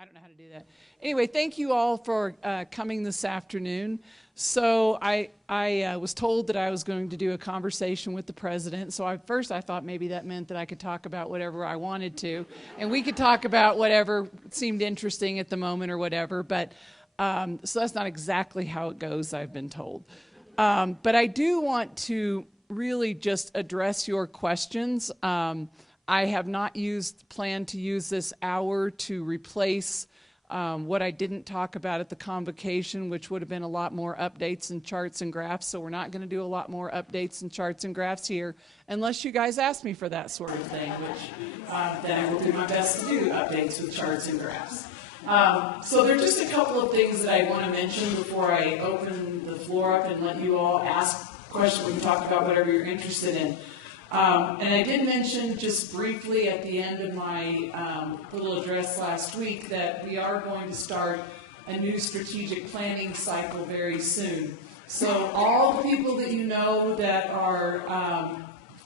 I don't know how to do that. Anyway, thank you all for coming this afternoon. So I was told that I was going to do a conversation with the president. So at first I thought maybe that meant that I could talk about whatever I wanted to. And we could talk about whatever seemed interesting at the moment or whatever. But so that's not exactly how it goes, I've been told. But I do want to really just address your questions. I have not planned to use this hour to replace what I didn't talk about at the convocation, which would have been a lot more updates and charts and graphs. So we're not going to do a lot more updates and charts and graphs here, unless you guys ask me for that sort of thing, which then I will do my best to do updates with charts and graphs. So there are just a couple of things that I want to mention before I open the floor up and let you all ask questions. We can talk about whatever you're interested in. And I did mention just briefly at the end of my little address last week that we are going to start a new strategic planning cycle very soon. So all the people that you know that are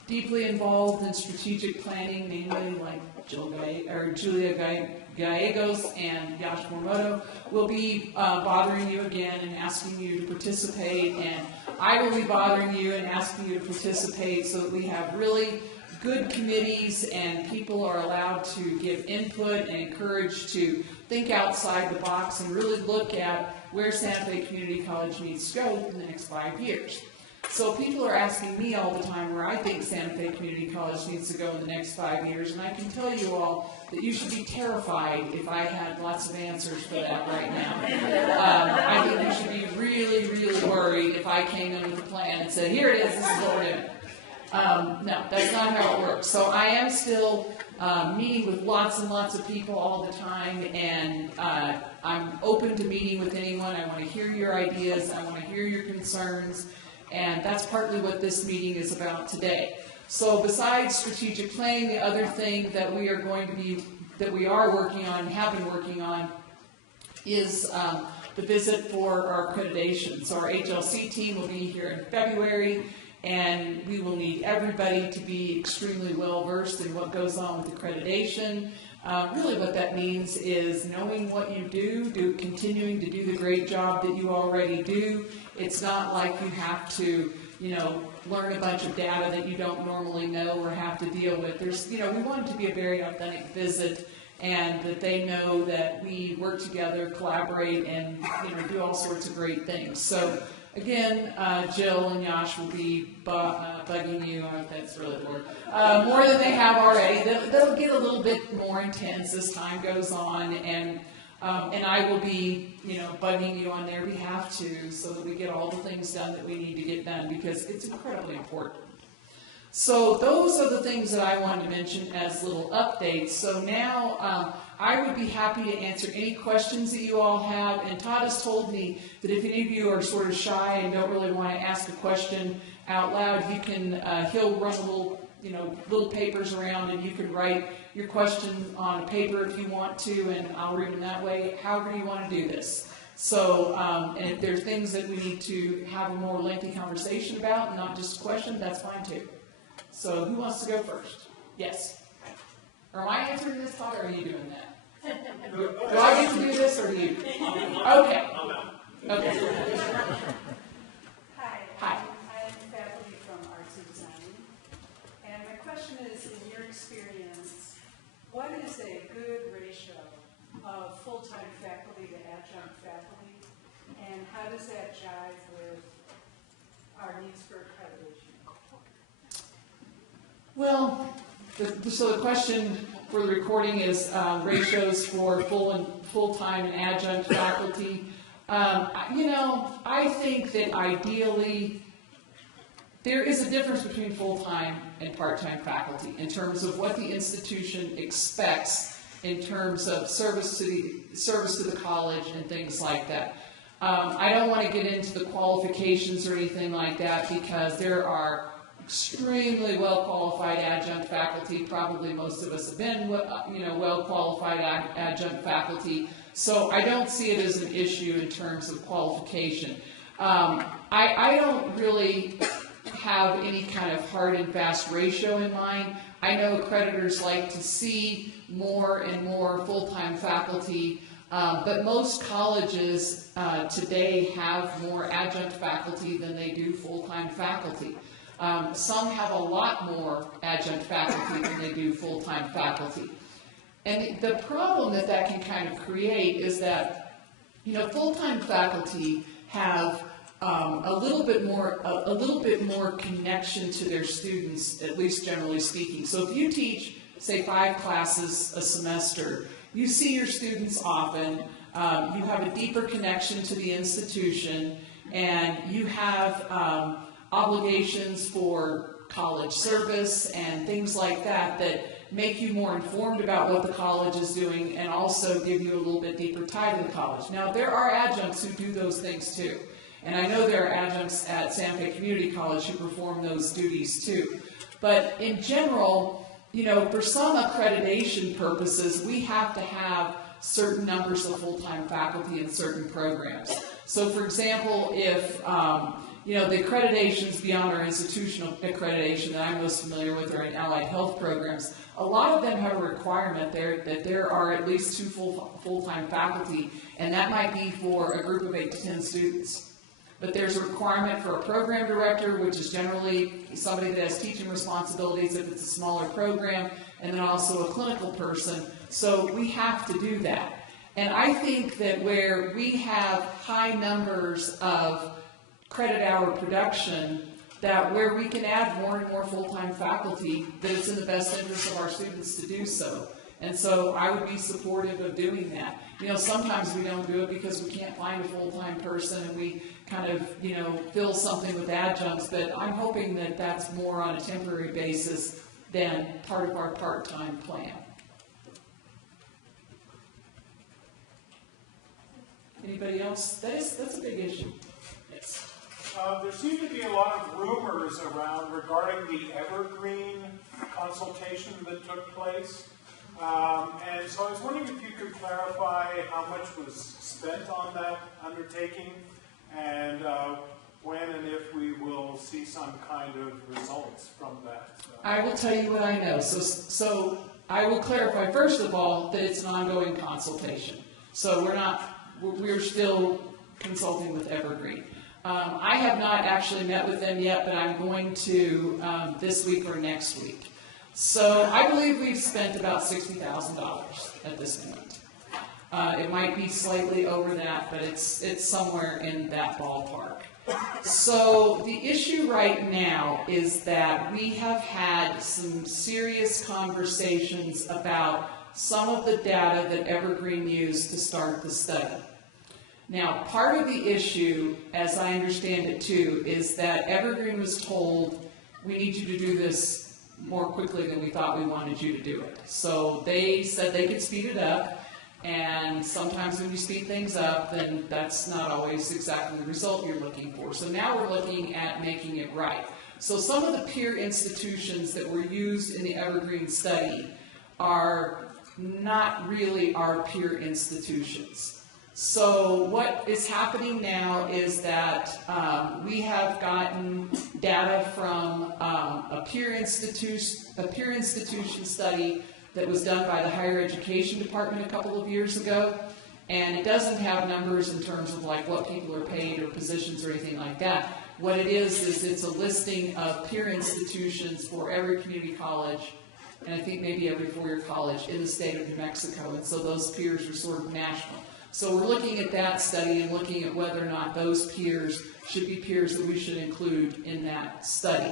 deeply involved in strategic planning, namely like Julia Gallegos and Yash Mormoto, will be bothering you again and asking you to participate, and I will be bothering you and asking you to participate so that we have really good committees and people are allowed to give input and encouraged to think outside the box and really look at where Santa Fe Community College needs to go in the next 5 years. So people are asking me all the time where I think Santa Fe Community College needs to go in the next 5 years, and I can tell you all that you should be terrified if I had lots of answers for that right now. I think you should be really, really worried if I came in with a plan and said, here it is, this is what we're doing. No, that's not how it works. So I am still meeting with lots and lots of people all the time, and I'm open to meeting with anyone. I want to hear your ideas. I want to hear your concerns. And that's partly what this meeting is about today. So besides strategic planning, the other thing that we are working on and have been working on is the visit for our accreditation. So our HLC team will be here in February, and we will need everybody to be extremely well versed in what goes on with accreditation. Really what that means is knowing what you do, continuing to do the great job that you already do. It's not like you have to, learn a bunch of data that you don't normally know or have to deal with. We want it to be a very authentic visit, and that they know that we work together, collaborate, and do all sorts of great things. So again, Jill and Yash will be bugging you, if that's really the word, more than they have already. They'll get a little bit more intense as time goes on, and I will be, bugging you on their behalf too, so that we get all the things done that we need to get done, because it's incredibly important. So those are the things that I wanted to mention as little updates. So now I would be happy to answer any questions that you all have. And Todd has told me that if any of you are sort of shy and don't really want to ask a question out loud, you can. He'll run a little papers around, and you can write your question on a paper if you want to, and I'll read them that way. However you want to do this. So, and if there's things that we need to have a more lengthy conversation about, not just a question, that's fine too. So who wants to go first? Yes. Or am I answering this, Todd, or are you doing that? Do I get to do this, or do you? Okay. Okay. Hi. I'm faculty from Arts and Design. And my question is, in your experience, what is a good ratio of full-time faculty to adjunct faculty? And how does that jive with our needs for accreditation? Well, so the question for the recording is ratios for full-time and adjunct faculty. I think that ideally there is a difference between full-time and part-time faculty in terms of what the institution expects in terms of service to the college and things like that. I don't want to get into the qualifications or anything like that, because there are extremely well-qualified adjunct faculty. Probably most of us have been, well-qualified adjunct faculty. So I don't see it as an issue in terms of qualification. I don't really have any kind of hard and fast ratio in mind. I know accreditors like to see more and more full-time faculty, but most colleges today have more adjunct faculty than they do full-time faculty. Some have a lot more adjunct faculty than they do full-time faculty. And the problem that that can kind of create is that, you know, full-time faculty have a little bit more connection to their students, at least generally speaking. So if you teach, say, 5 classes a semester, you see your students often, you have a deeper connection to the institution, and you have obligations for college service and things like that that make you more informed about what the college is doing and also give you a little bit deeper tie to the college. Now, there are adjuncts who do those things too. And I know there are adjuncts at Santa Fe Community College who perform those duties too. But in general, you know, for some accreditation purposes, we have to have certain numbers of full-time faculty in certain programs. So for example, if you know, the accreditations beyond our institutional accreditation that I'm most familiar with are in allied health programs, a lot of them have a requirement there that there are at least 2 full-time faculty, and that might be for a group of 8 to 10 students. But there's a requirement for a program director, which is generally somebody that has teaching responsibilities if it's a smaller program, and then also a clinical person. So we have to do that. And I think that where we have high numbers of credit hour production, that where we can add more and more full-time faculty, that it's in the best interest of our students to do so. And so I would be supportive of doing that. You know, sometimes we don't do it because we can't find a full-time person and we kind of, you know, fill something with adjuncts, but I'm hoping that that's more on a temporary basis than part of our part-time plan. Anybody else? That's a big issue. Yes. There seem to be a lot of rumors around regarding the Evergreen consultation that took place. And so I was wondering if you could clarify how much was spent on that undertaking and when and if we will see some kind of results from that. I will tell you what I know. So I will clarify, first of all, that it's an ongoing consultation. So we're still consulting with Evergreen. I have not actually met with them yet, but I'm going to this week or next week. So I believe we've spent about $60,000 at this point. It might be slightly over that, but it's somewhere in that ballpark. So the issue right now is that we have had some serious conversations about some of the data that Evergreen used to start the study. Now, part of the issue, as I understand it too, is that Evergreen was told, we need you to do this more quickly than we thought we wanted you to do it. So they said they could speed it up, and sometimes when you speed things up, then that's not always exactly the result you're looking for. So now we're looking at making it right. So some of the peer institutions that were used in the Evergreen study are not really our peer institutions. So what is happening now is that we have gotten data from a peer institution study that was done by the Higher Education Department a couple of years ago, and it doesn't have numbers in terms of like what people are paid or positions or anything like that. What it is it's a listing of peer institutions for every community college, and I think maybe every four-year college in the state of New Mexico, and so those peers are sort of national. So we're looking at that study and looking at whether or not those peers should be peers that we should include in that study.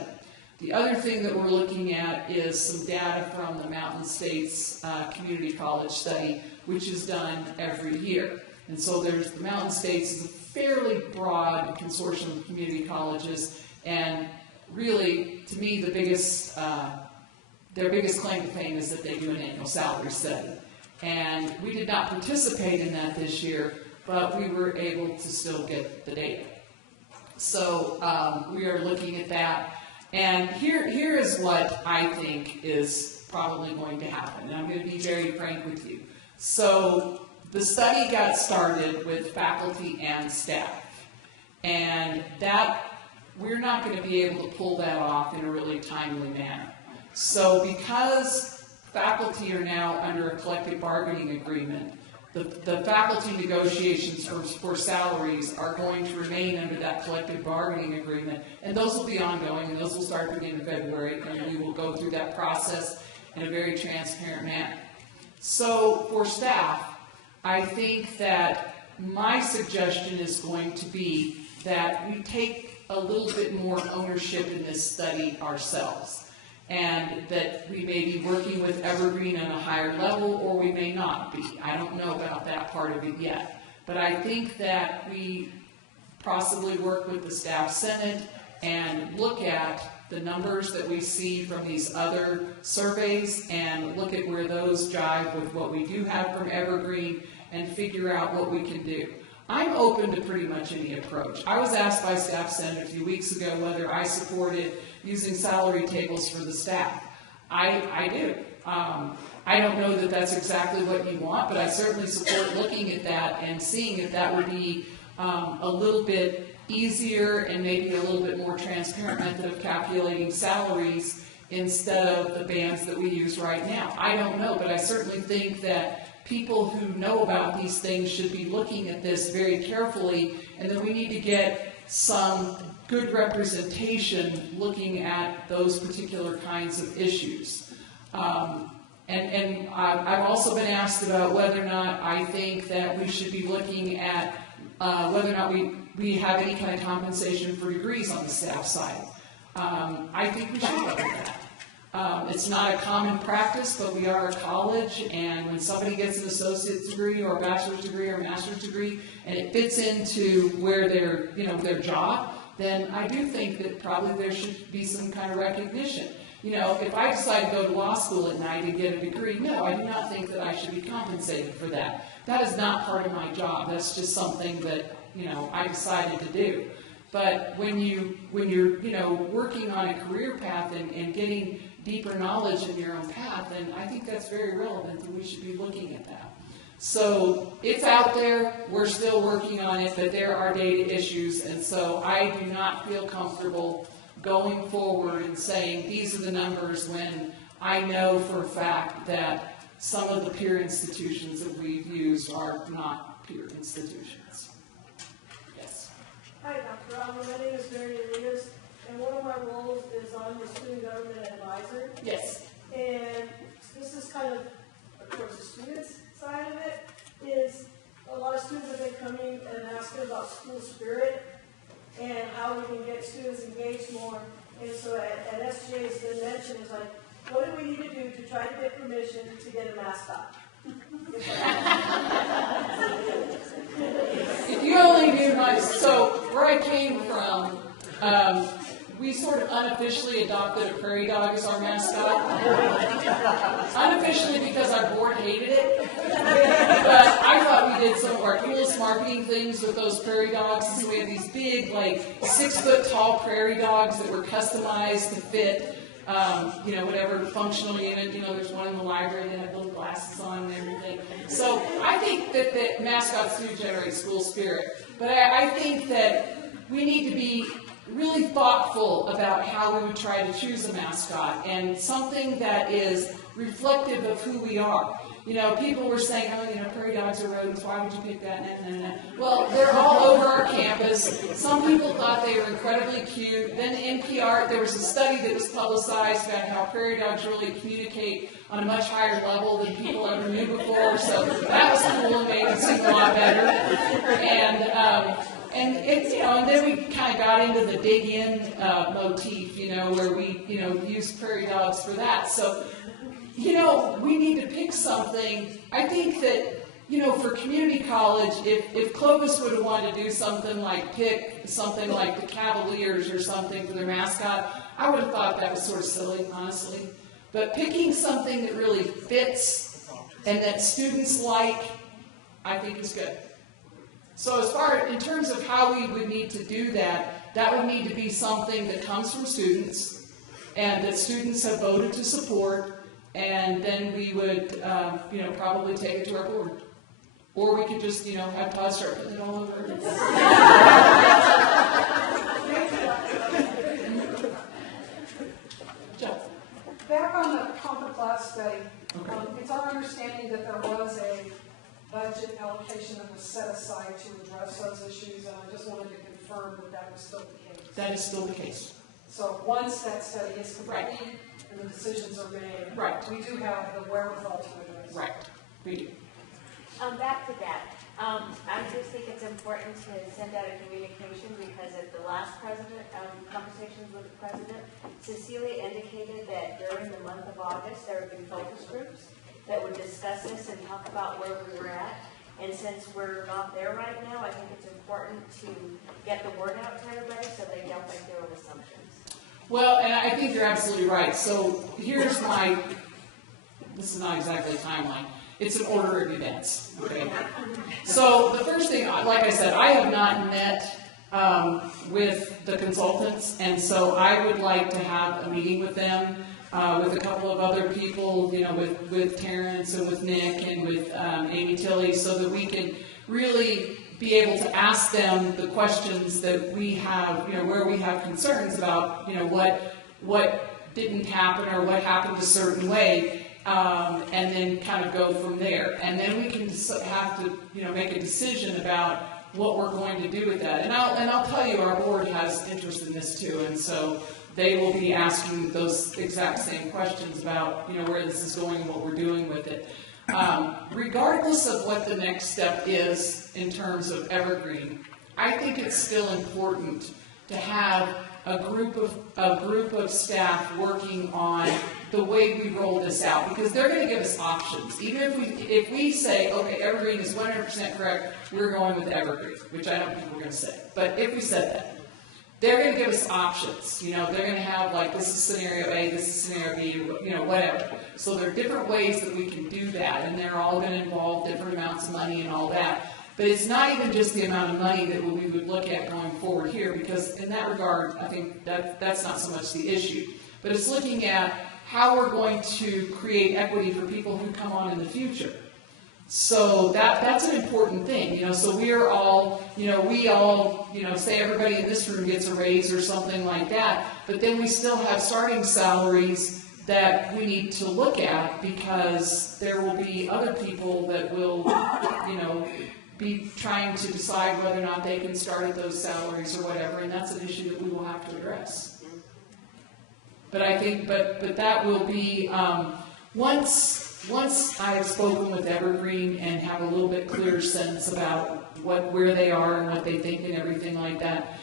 The other thing that we're looking at is some data from the Mountain States Community College study, which is done every year. And so there's the Mountain States is a fairly broad consortium of community colleges, and really, to me, their biggest claim to fame is that they do an annual salary study. And we did not participate in that this year, but we were able to still get the data. So we are looking at that. And here is what I think is probably going to happen. And I'm going to be very frank with you. So the study got started with faculty and staff. And that we're not going to be able to pull that off in a really timely manner. So because faculty are now under a collective bargaining agreement, the faculty negotiations for salaries are going to remain under that collective bargaining agreement, and those will be ongoing, and those will start beginning in February, and we will go through that process in a very transparent manner. So for staff, I think that my suggestion is going to be that we take a little bit more ownership in this study ourselves, and that we may be working with Evergreen on a higher level, or we may not be. I don't know about that part of it yet. But I think that we possibly work with the staff senate and look at the numbers that we see from these other surveys and look at where those jive with what we do have from Evergreen and figure out what we can do. I'm open to pretty much any approach. I was asked by staff senate a few weeks ago whether I supported using salary tables for the staff. I do. I don't know that that's exactly what you want, but I certainly support looking at that and seeing if that would be a little bit easier and maybe a little bit more transparent method of calculating salaries instead of the bands that we use right now. I don't know, but I certainly think that people who know about these things should be looking at this very carefully, and then we need to get some good representation looking at those particular kinds of issues. And I've also been asked about whether or not I think that we should be looking at whether or not we have any kind of compensation for degrees on the staff side. I think we should look at that. It's not a common practice, but we are a college, and when somebody gets an associate's degree or a bachelor's degree or a master's degree, and it fits into where their job, then I do think that probably there should be some kind of recognition. If I decide to go to law school at night and get a degree, no, I do not think that I should be compensated for that. That is not part of my job. That's just something that, I decided to do. But when you're working on a career path and getting deeper knowledge in your own path, then I think that's very relevant, and we should be looking at that. So it's out there, we're still working on it, but there are data issues, and so I do not feel comfortable going forward and saying these are the numbers when I know for a fact that some of the peer institutions that we've used are not peer institutions. Yes. Hi, Dr. My name is Mary Elias, and one of my roles is I'm the student government advisor. Yes. And this is kind of course, the students' side of it, is a lot of students have been coming and asking about school spirit and how we can get students engaged more. And so at SJ, it's been mentioned, is like, what do we need to do to try to get permission to get a mascot? If you only knew so where I came from, we sort of unofficially adopted a prairie dog as our mascot. Unofficially because our board hated it. But I thought we did some of our coolest marketing things with those prairie dogs. So we had these big, 6-foot-tall prairie dogs that were customized to fit whatever functional unit. There's one in the library that had little glasses on and everything. So I think that the mascots do generate school spirit. But I think that we need to be really thoughtful about how we would try to choose a mascot, and something that is reflective of who we are. People were saying, prairie dogs are rodents, why would you pick that? Nah. Well, they're all over our campus. Some people thought they were incredibly cute. Then NPR, there was a study that was publicized about how prairie dogs really communicate on a much higher level than people ever knew before, so that was cool and made it seem a lot better. And then we kind of got into the dig in motif, where we, use prairie dogs for that. So, we need to pick something. I think that, for community college, if Clovis would have wanted to do something like pick something like the Cavaliers or something for their mascot, I would have thought that was sort of silly, honestly. But picking something that really fits and that students like, I think is good. So in terms of how we would need to do that, that would need to be something that comes from students and that students have voted to support, and then we would, probably take it to our board. Or we could just, have Todd start putting it all over. back on the Concord class study, it's our understanding that there was a budget allocation that was set aside to address those issues, and I just wanted to confirm that that was still the case. That is still the case. So once that study is complete and the decisions are made, we do have the wherewithal to address. Right, we do. Back to that. I just think it's important to send out a communication because at the last conversations with the president, Cecilia indicated that during the month of August, there have been focus groups that would discuss this and talk about where we were at. And since we're not there right now, I think it's important to get the word out to everybody so they don't make their own assumptions. Well, and I think you're absolutely right. So here's this is not exactly a timeline. It's an order of events, okay? So the first thing, like I said, I have not met with the consultants, and so I would like to have a meeting with them, with a couple of other people, you know, with Terrence and with Nick and with Amy Tilley, so that we can really be able to ask them the questions that we have, you know, where we have concerns about, you know, what didn't happen or what happened a certain way. And then kind of go from there. And then we can have to, you know, make a decision about what we're going to do with that. And I'll tell you, our board has interest in this too, and so they will be asking those exact same questions about, you know, where this is going and what we're doing with it. Regardless of what the next step is in terms of Evergreen, I think it's still important to have a group of staff working on the way we roll this out, because they're going to give us options. Even if we say, okay, Evergreen is 100% correct, we're going with Evergreen, which I don't think we're going to say. But if we said that, they're going to give us options. You know, they're going to have like, this is scenario A, this is scenario B, you know, whatever. So there are different ways that we can do that, and they're all going to involve different amounts of money and all that. But it's not even just the amount of money that we would look at going forward here, because in that regard, I think that's not so much the issue. But it's looking at how we're going to create equity for people who come on in the future. So that's an important thing, you know. So we all, say everybody in this room gets a raise or something like that, but then we still have starting salaries that we need to look at, because there will be other people that will, be trying to decide whether or not they can start at those salaries or whatever, and that's an issue that we will have to address. But I think, but that will be, once I've spoken with Evergreen and have a little bit clearer sense about where they are and what they think and everything like that,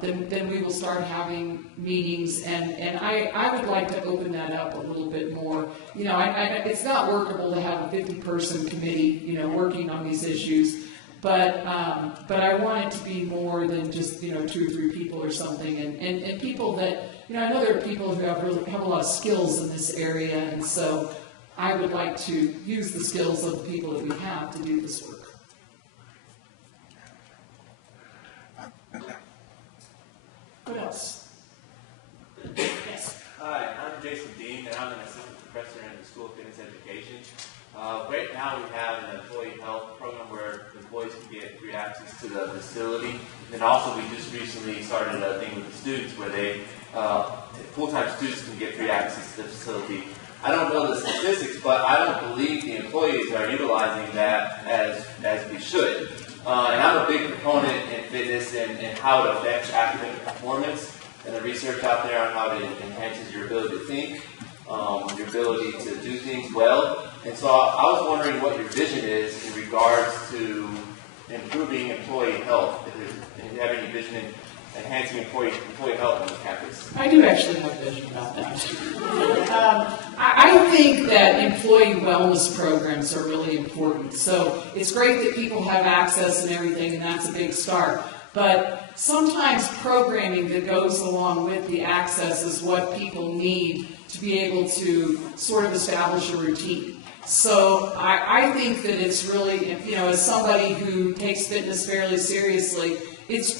then we will start having meetings, and I would like to open that up a little bit more. You know, it's not workable to have a 50-person committee, you know, working on these issues, but I want it to be more than just, 2 or 3 people or something, and people that, I know there are people who have a lot of skills in this area, and so I would like to use the skills of the people that we have to do this work. What else? Yes. Hi, I'm Jason Dean, and I'm an assistant professor in the School of Fitness Education. Right now we have an employee health program where employees can get free access to the facility. And also we just recently started a thing with the students where they, full-time students can get free access to the facility. I don't know the statistics, but I don't believe the employees are utilizing that as we should. And I'm a big proponent in fitness and how it affects academic performance, and the research out there on how it enhances your ability to think, your ability to do things well. And so I was wondering what your vision is in regards to improving employee health. If you have any vision in enhancing employee health on the campus. I do actually have a vision about that. I think that employee wellness programs are really important. So it's great that people have access and everything, and that's a big start. But sometimes programming that goes along with the access is what people need to be able to sort of establish a routine. So I think that it's really, as somebody who takes fitness fairly seriously,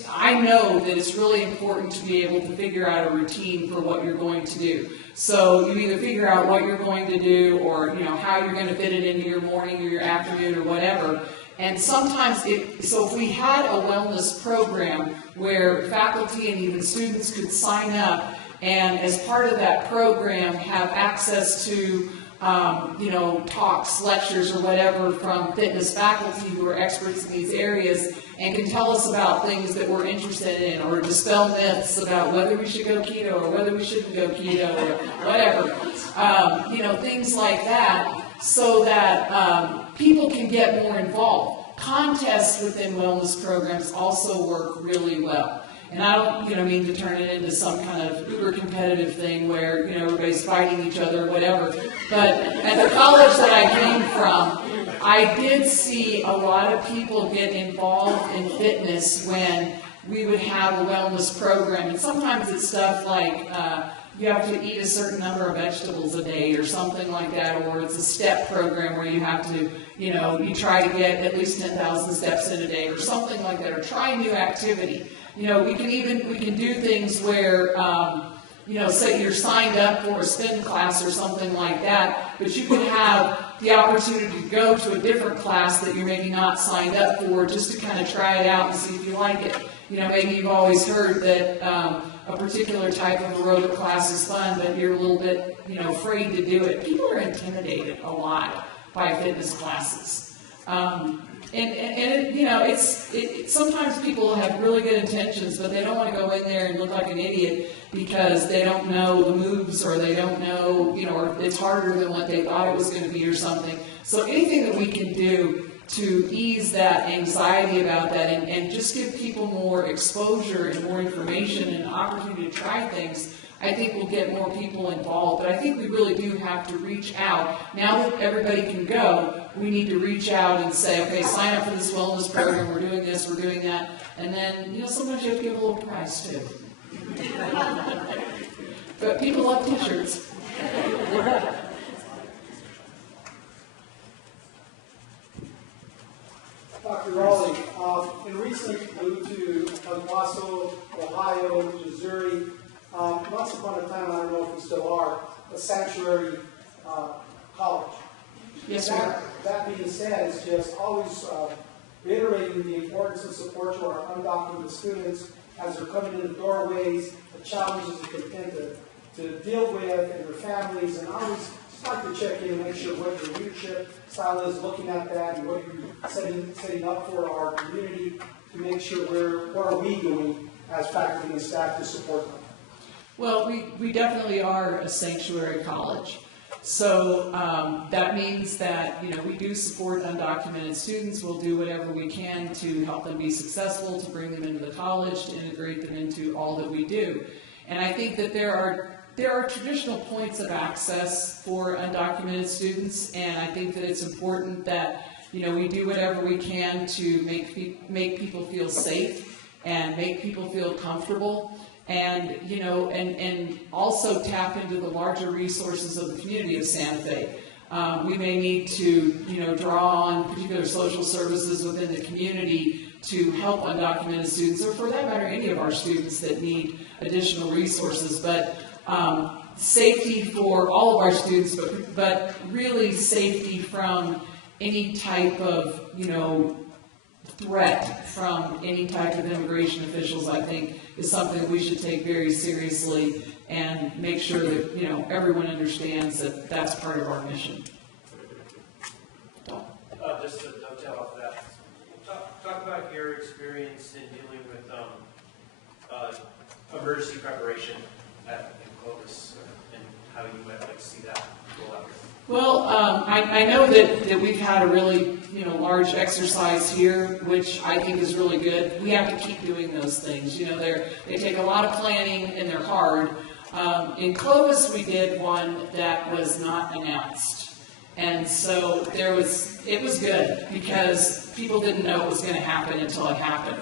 I know that it's really important to be able to figure out a routine for what you're going to do. So you either figure out what you're going to do, or how you're going to fit it into your morning or your afternoon or whatever. And sometimes if we had a wellness program where faculty and even students could sign up and as part of that program have access to talks, lectures, or whatever from fitness faculty who are experts in these areas and can tell us about things that we're interested in, or dispel myths about whether we should go keto or whether we shouldn't go keto or whatever. Things like that, so that people can get more involved. Contests within wellness programs also work really well. And I don't, mean to turn it into some kind of uber competitive thing where, everybody's fighting each other or whatever. But at the college that I came from, I did see a lot of people get involved in fitness when we would have a wellness program. And sometimes it's stuff like you have to eat a certain number of vegetables a day or something like that, or it's a step program where you have to, you try to get at least 10,000 steps in a day or something like that, or try a new activity. We can do things where, say you're signed up for a spin class or something like that, but you can have the opportunity to go to a different class that you're maybe not signed up for, just to kind of try it out and see if you like it. Maybe you've always heard that a particular type of aerobic class is fun, but you're a little bit, afraid to do it. People are intimidated a lot by fitness classes. Sometimes people have really good intentions, but they don't want to go in there and look like an idiot because they don't know the moves, or they don't know, or it's harder than what they thought it was going to be or something. So anything that we can do to ease that anxiety about that and just give people more exposure and more information and opportunity to try things, I think we'll get more people involved. But I think we really do have to reach out. Now that everybody can go, we need to reach out and say, okay, sign up for this wellness program, we're doing this, we're doing that. And then, sometimes you have to give a little price too. But people love t-shirts. Dr. Raleigh, in recent moved to El Paso, Ohio, Missouri, once upon a time, I don't know if we still are, a sanctuary college. Yes, sir. That being said, it's just always reiterating the importance of support to our undocumented students as they're coming in the doorways, the challenges they contend to deal with and their families, and I always just like to check in and make sure what your leadership style is, looking at that, and what you're setting up for our community to make sure what are we doing as faculty and staff to support them. Well, we definitely are a sanctuary college. So that means that, we do support undocumented students. We'll do whatever we can to help them be successful, to bring them into the college, to integrate them into all that we do. And I think that there are traditional points of access for undocumented students, and I think that it's important that, we do whatever we can to make people feel safe and make people feel comfortable. And, and also tap into the larger resources of the community of Santa Fe. We may need to, draw on particular social services within the community to help undocumented students, or for that matter, any of our students that need additional resources. But safety for all of our students, but really safety from any type of, threat from any type of immigration officials, I think, is something that we should take very seriously and make sure that, everyone understands that that's part of our mission. Just to dovetail off that, talk about your experience in dealing with emergency preparation in Clovis, and how you might like to see that roll out. Well, I know that we've had a really, large exercise here, which I think is really good. We have to keep doing those things. They take a lot of planning and they're hard. In Clovis, we did one that was not announced. And so it was good because people didn't know it was going to happen until it happened.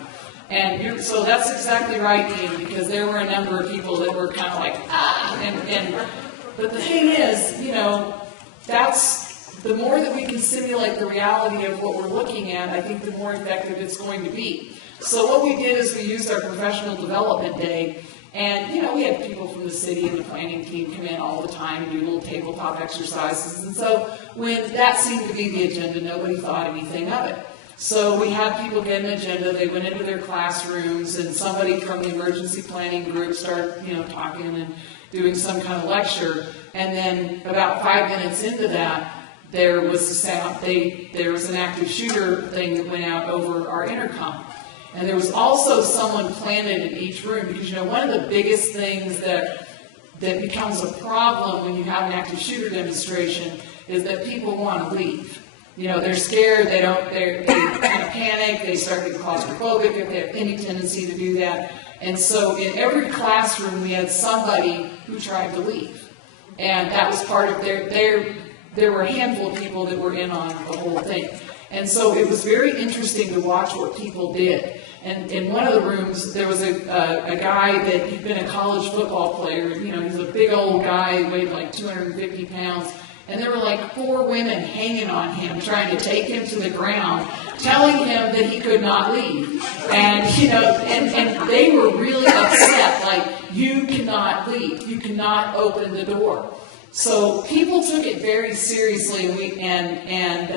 And so that's exactly right, Dean, because there were a number of people that were kind of like, but the thing is, that's the more that we can simulate the reality of what we're looking at, I think the more effective it's going to be. So what we did is we used our professional development day, and we had people from the city and the planning team come in all the time and do little tabletop exercises. And so when that seemed to be the agenda, nobody thought anything of it. So we had people get an agenda, they went into their classrooms, and somebody from the emergency planning group started, talking and doing some kind of lecture. And then about 5 minutes into that, there was an active shooter thing that went out over our intercom. And there was also someone planted in each room, because one of the biggest things that becomes a problem when you have an active shooter demonstration is that people want to leave. They're scared, they kind of panic, they start getting claustrophobic if they have any tendency to do that. And so in every classroom we had somebody who tried to leave. And that was part of there were a handful of people that were in on the whole thing. And so it was very interesting to watch what people did. And in one of the rooms, there was a guy that he'd been a college football player. He's a big old guy, weighed like 250 pounds. And there were like 4 women hanging on him, trying to take him to the ground, telling him that he could not leave. And, and they were really upset, like, you cannot leave. You cannot open the door. So people took it very seriously, and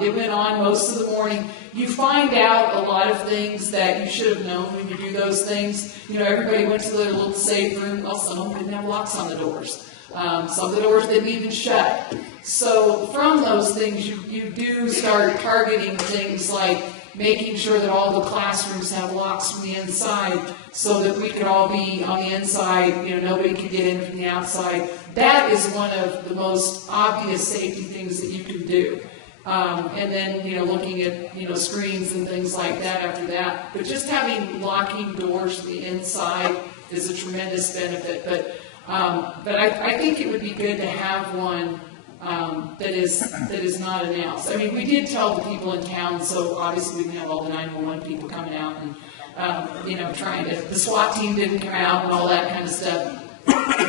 it went on most of the morning. You find out a lot of things that you should have known when you do those things. Everybody went to their little safe room. Well, some of them didn't have locks on the doors. Some of the doors didn't even shut. So from those things, you do start targeting things like making sure that all the classrooms have locks from the inside so that we could all be on the inside, nobody could get in from the outside. That is one of the most obvious safety things that you can do. And then, looking at, screens and things like that after that. But just having locking doors from the inside is a tremendous benefit. But I think it would be good to have one that is not announced. I mean, we did tell the people in town, so obviously we didn't have all the 911 people coming out and, the SWAT team didn't come out and all that kind of stuff.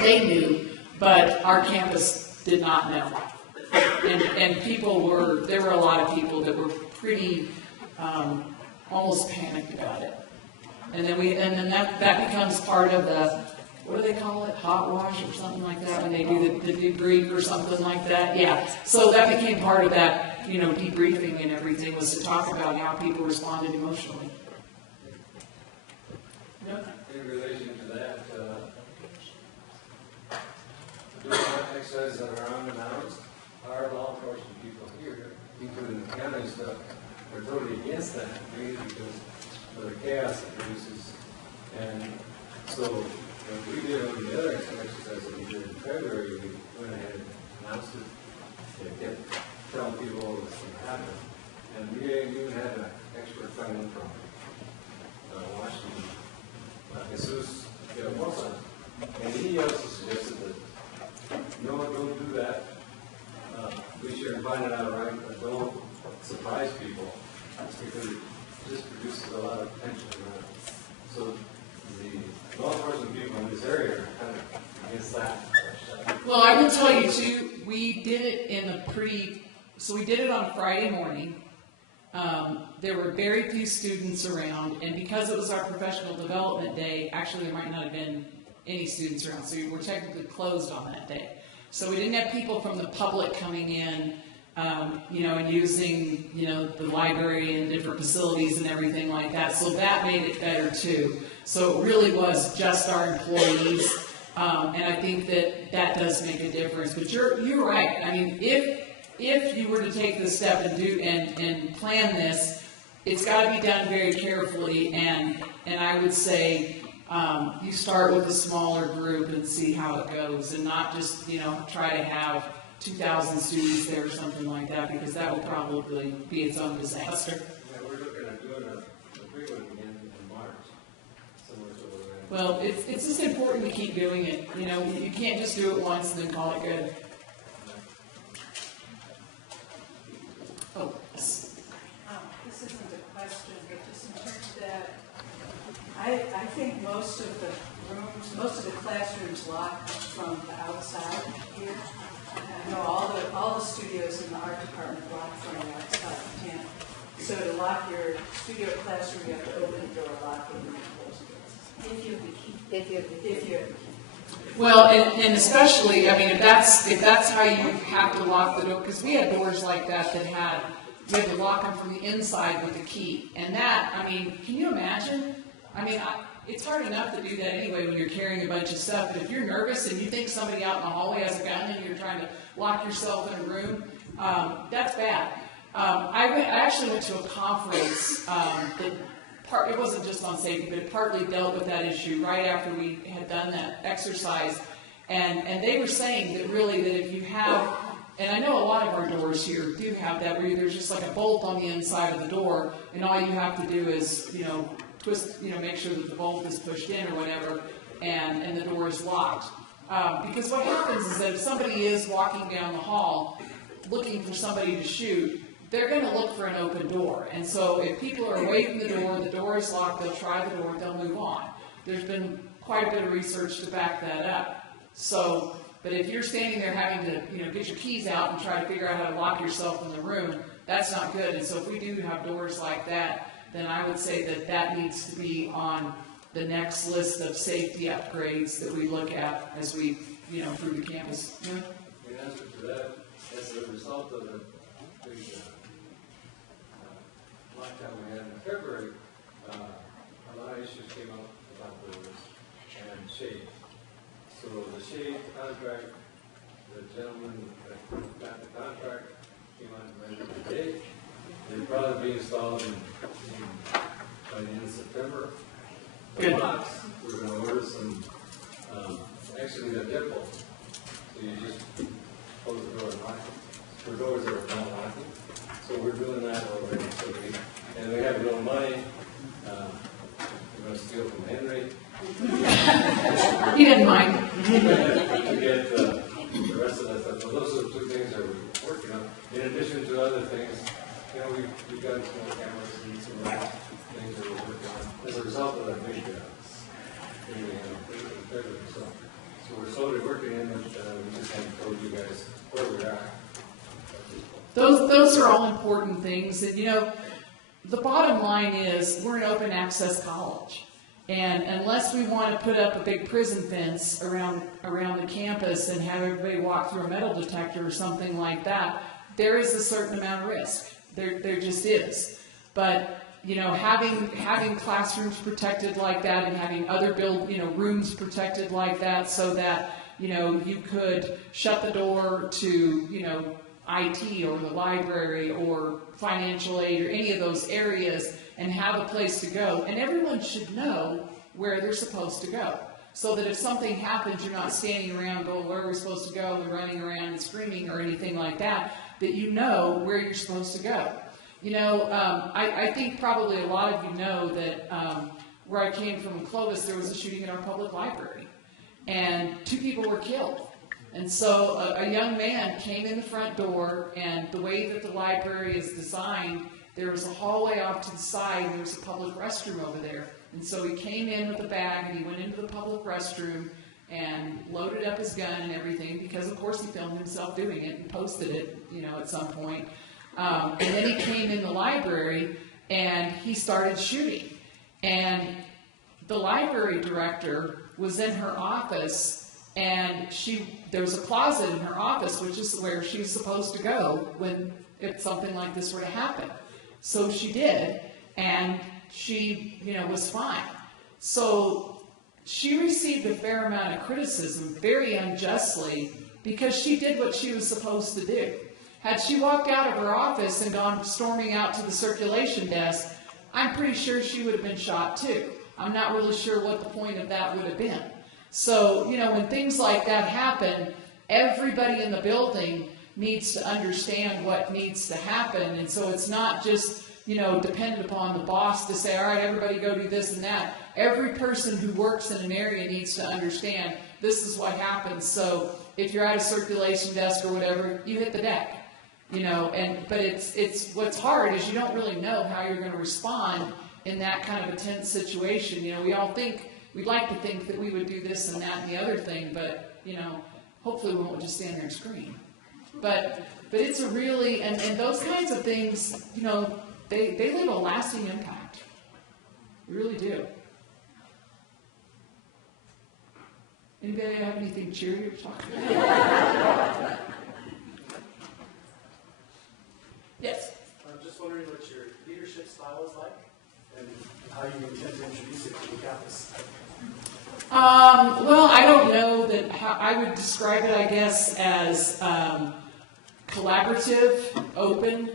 They knew, but our campus did not know. And there were a lot of people that were pretty, almost panicked about it. And then that becomes part of the, what do they call it, hot wash or something like that, when they do the debrief or something like that? Yeah, so that became part of that, debriefing and everything, was to talk about how people responded emotionally. Yep. In relation to that, doing exercises that are unannounced, our law enforcement people here, including the county stuff, are totally against that, mainly because of the chaos it produces. And so what we did on the other exercise that we did in February, we went ahead and announced it, and kept telling people all this thing happened. And we even had an expert come in from Washington, Jesus Wilson, and he also suggested that, no, don't do that. We should find it out right, but don't surprise people, because it just produces a lot of tension around it. So the law enforcement people in this area are kind of against that. Well, I will tell you too, we did it we did it on Friday morning. There were very few students around, and because it was our professional development day, actually there might not have been any students around, so we were technically closed on that day. So we didn't have people from the public coming in, and using, the library and different facilities and everything like that. So that made it better too. So it really was just our employees, and I think that does make a difference. But you're right. I mean, if you were to take this step and do and plan this, it's got to be done very carefully. And I would say you start with a smaller group and see how it goes, and not just try to have 2,000 students there or something like that, because that will probably be its own disaster. Yeah, we're looking at doing a big one again in March, similar to what we're Well, it's just important to keep doing it. You can't just do it once and then call it good. Oh, yes. This isn't a question, but just in terms of that, I think most of the classrooms lock from the outside here. I know all the studios in the art department lock from the outside. You can't. So to lock your studio classroom, you have to open the door, lock it, and close it. If you. Well, and especially, I mean, if that's how you have to lock the door, because we had doors like that had you have to lock them from the inside with the key. And that, I mean, can you imagine? I mean, it's hard enough to do that anyway when you're carrying a bunch of stuff, but if you're nervous and you think somebody out in the hallway has a gun and you're trying to lock yourself in a room, that's bad. I actually went to a conference it wasn't just on safety, but it partly dealt with that issue right after we had done that exercise. And they were saying that really that if you have, and I know a lot of our doors here do have that, where there's just like a bolt on the inside of the door, and all you have to do is, twist, make sure that the bolt is pushed in or whatever, and the door is locked. Because what happens is that if somebody is walking down the hall looking for somebody to shoot, they're going to look for an open door. And so if people are away from the door is locked, they'll try the door, they'll move on. There's been quite a bit of research to back that up. So, but if you're standing there having to, get your keys out and try to figure out how to lock yourself in the room, that's not good. And so if we do have doors like that, then I would say that that needs to be on the next list of safety upgrades that we look at as we, through the campus. Yeah? The answer to that, as a result of the big lockdown we had in February, a lot of issues came up about doors and shade. So the shade contract, the gentleman that got the contract came on ready today. They'll probably be installed by the end of September. The box, we're going to order some, actually the dimple. So you just close the door and lock it. For doors that are not locking. So we're doing that already. So we have no money. We're going to steal from Henry. He didn't mind. To get the rest of that stuff. So those are the two things that we're working on. In addition to other things, we've got some more cameras and some other things that we're working on as a result of that big so we're slowly working in it. We just haven't told you guys where we are. Those are all important things. And, the bottom line is we're an open access college. And unless we want to put up a big prison fence around the campus and have everybody walk through a metal detector or something like that, there is a certain amount of risk. There just is. But, having classrooms protected like that and having other rooms protected like that so that, you could shut the door to, IT or the library or financial aid or any of those areas and have a place to go. And everyone should know where they're supposed to go. So that if something happens, you're not standing around going, where are we supposed to go, and running around and screaming or anything like that, that you know where you're supposed to go. I think probably a lot of you know that where I came from in Clovis, there was a shooting in our public library. And 2 people were killed. And so a young man came in the front door, and the way that the library is designed, there was a hallway off to the side, and there was a public restroom over there. And so he came in with a bag, and he went into the public restroom and loaded up his gun and everything, because of course he filmed himself doing it and posted it, at some point. And then he came in the library, and he started shooting. And the library director was in her office, and there was a closet in her office, which is where she was supposed to go if something like this were to happen. So she did, and she, was fine. So she received a fair amount of criticism, very unjustly, because she did what she was supposed to do. Had she walked out of her office and gone storming out to the circulation desk, I'm pretty sure she would have been shot too. I'm not really sure what the point of that would have been. So, when things like that happen, everybody in the building needs to understand what needs to happen. And so it's not just, dependent upon the boss to say, all right, everybody go do this and that. Every person who works in an area needs to understand this is what happens. So if you're at a circulation desk or whatever, you hit the deck. But it's what's hard is you don't really know how you're going to respond in that kind of a tense situation. We'd like to think that we would do this and that and the other thing, but, hopefully we won't just stand there and scream. But it's a really, and those kinds of things, they leave a lasting impact. They really do. Anybody have anything cheery to talk about? Yes? wondering what your leadership style is like and how you intend to introduce it to the campus. Well, I don't know that how I would describe it, I guess, as collaborative, open.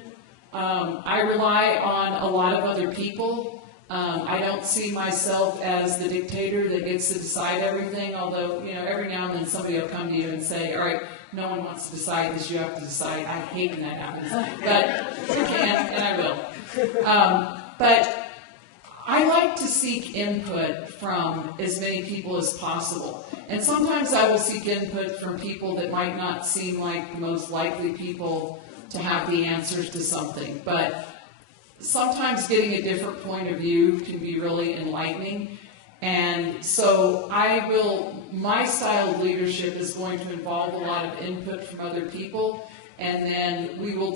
I rely on a lot of other people. I don't see myself as the dictator that gets to decide everything, although, every now and then somebody will come to you and say, all right, no one wants to decide this, you have to decide. I hate when that happens, but you can, and I will. But I like to seek input from as many people as possible. And sometimes I will seek input from people that might not seem like the most likely people to have the answers to something. But sometimes getting a different point of view can be really enlightening. And so my style of leadership is going to involve a lot of input from other people, and then we will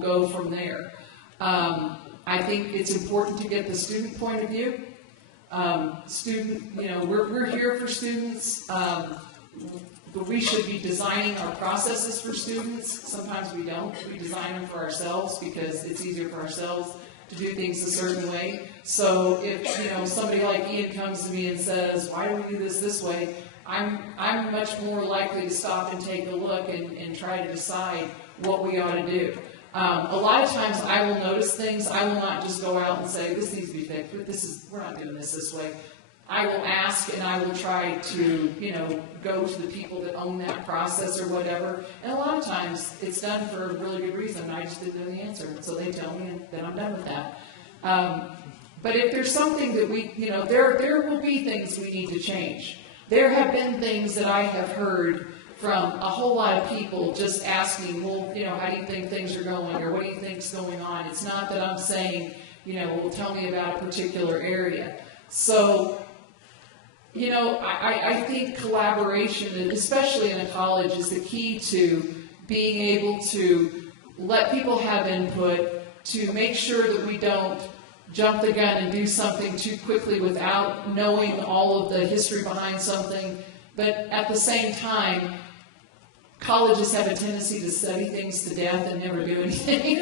go from there. I think it's important to get the student point of view. We're here for students, but we should be designing our processes for students. Sometimes we don't. We design them for ourselves because it's easier for ourselves to do things a certain way. So if somebody like Ian comes to me and says, "Why do we do this way?" I'm much more likely to stop and take a look and try to decide what we ought to do. A lot of times I will notice things. I will not just go out and say, this needs to be fixed, but we're not doing this way. I will ask and I will try to, go to the people that own that process or whatever. And a lot of times it's done for a really good reason. I just didn't know the answer. So they tell me and then I'm done with that. But if there's something that there will be things we need to change. There have been things that I have heard from a whole lot of people just asking, well, how do you think things are going, or what do you think's going on? It's not that I'm saying, well, tell me about a particular area. So, I think collaboration, especially in a college, is the key to being able to let people have input, to make sure that we don't jump the gun and do something too quickly without knowing all of the history behind something. But at the same time, colleges have a tendency to study things to death and never do anything.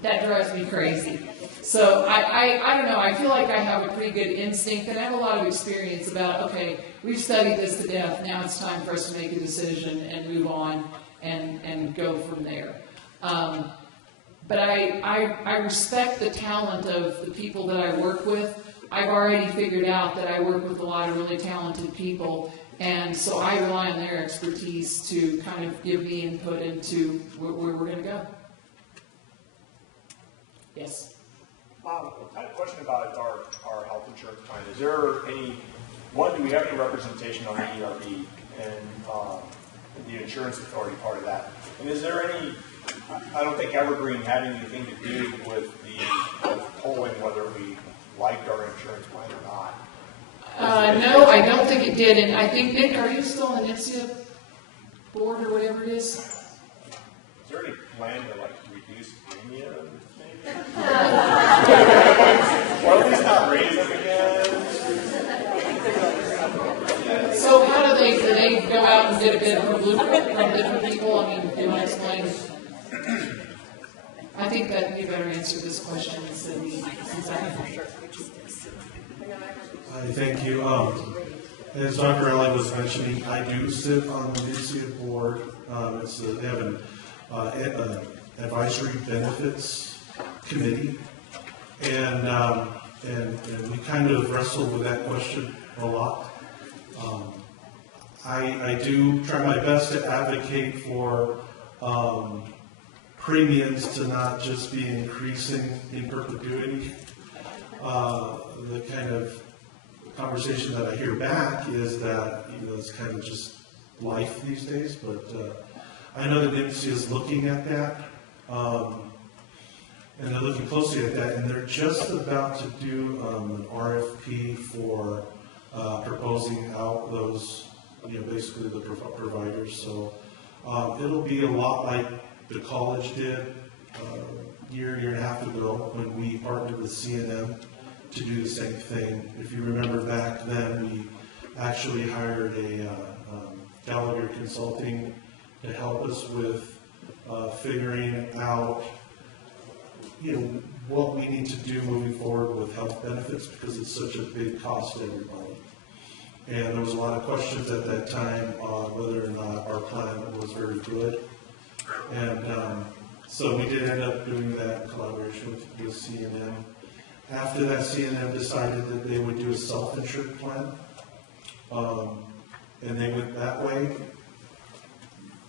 That drives me crazy. So I don't know, I feel like I have a pretty good instinct and I have a lot of experience about, okay, we've studied this to death, now it's time for us to make a decision and move on and go from there. But I respect the talent of the people that I work with. I've already figured out that I work with a lot of really talented people, and so I rely on their expertise to kind of give me input into where we're going to go. Yes? I had a question about our health insurance plan. Is there do we have any representation on the ERB and the insurance authority part of that? And is there any, I don't think Evergreen had anything to do with the polling whether we liked our insurance plan or not. No, I don't think it did. And I think, Nick, are you still on the NCSA board or whatever it is? Is there any plan to reduce premium? Or at least not raise them again? So how do they go out and get a bit of a blueprint from different people? I mean, do you want to explain? I think that you better answer this question instead of me. Thank you. As Dr. Allen was mentioning, I do sit on the NCSA board. They have an advisory benefits committee, and we kind of wrestled with that question a lot. I do try my best to advocate for premiums to not just be increasing in perpetuity. The kind of conversation that I hear back is that it's kind of just life these days, but I know that NIMSI is looking at that, and they're looking closely at that, and they're just about to do an RFP for proposing out those, basically the providers. So it'll be a lot like the college did a year and a half ago when we partnered with CNM to do the same thing. If you remember back then, we actually hired a Gallagher Consulting to help us with figuring out what we need to do moving forward with health benefits, because it's such a big cost to everybody. And there was a lot of questions at that time on whether or not our plan was very good. And so we did end up doing that in collaboration with CNM. After that, CNM decided that they would do a self-insured plan. And they went that way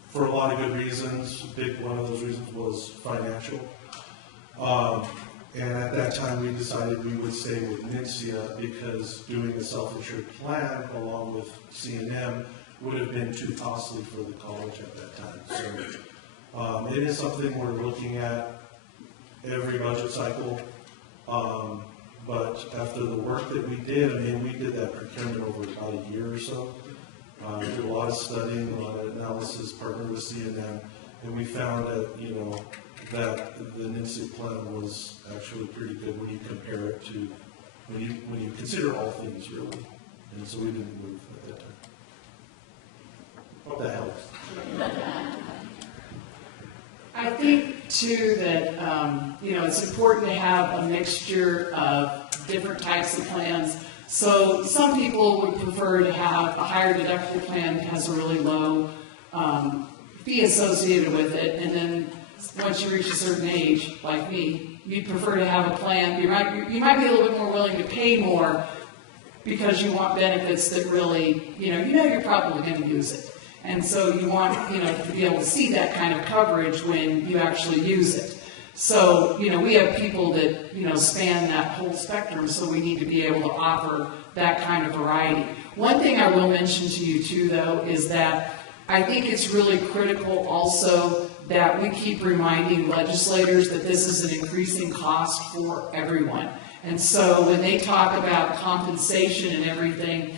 for a lot of good reasons. One of those reasons was financial. And at that time, we decided we would stay with NINSEA because doing a self-insured plan along with CNM would have been too costly for the college at that time. So it is something we're looking at every budget cycle. But after the work that we did, I mean, we did that procurement over about a year or so. We did a lot of studying, a lot of analysis, partnered with CNM, and we found that, that the NINSEA plan was actually pretty good when you compare it to, when you consider all things really. And so we didn't move at that time. Hope that helps. I think too that, it's important to have a mixture of different types of plans. So some people would prefer to have a higher deductible plan that has a really low fee associated with it, and then once you reach a certain age, like me, you'd prefer to have a plan. You might be a little bit more willing to pay more because you want benefits that really, you're probably going to use it. And so you want, to be able to see that kind of coverage when you actually use it. So, we have people that, span that whole spectrum, so we need to be able to offer that kind of variety. One thing I will mention to you too, though, is that I think it's really critical also that we keep reminding legislators that this is an increasing cost for everyone. And so when they talk about compensation and everything,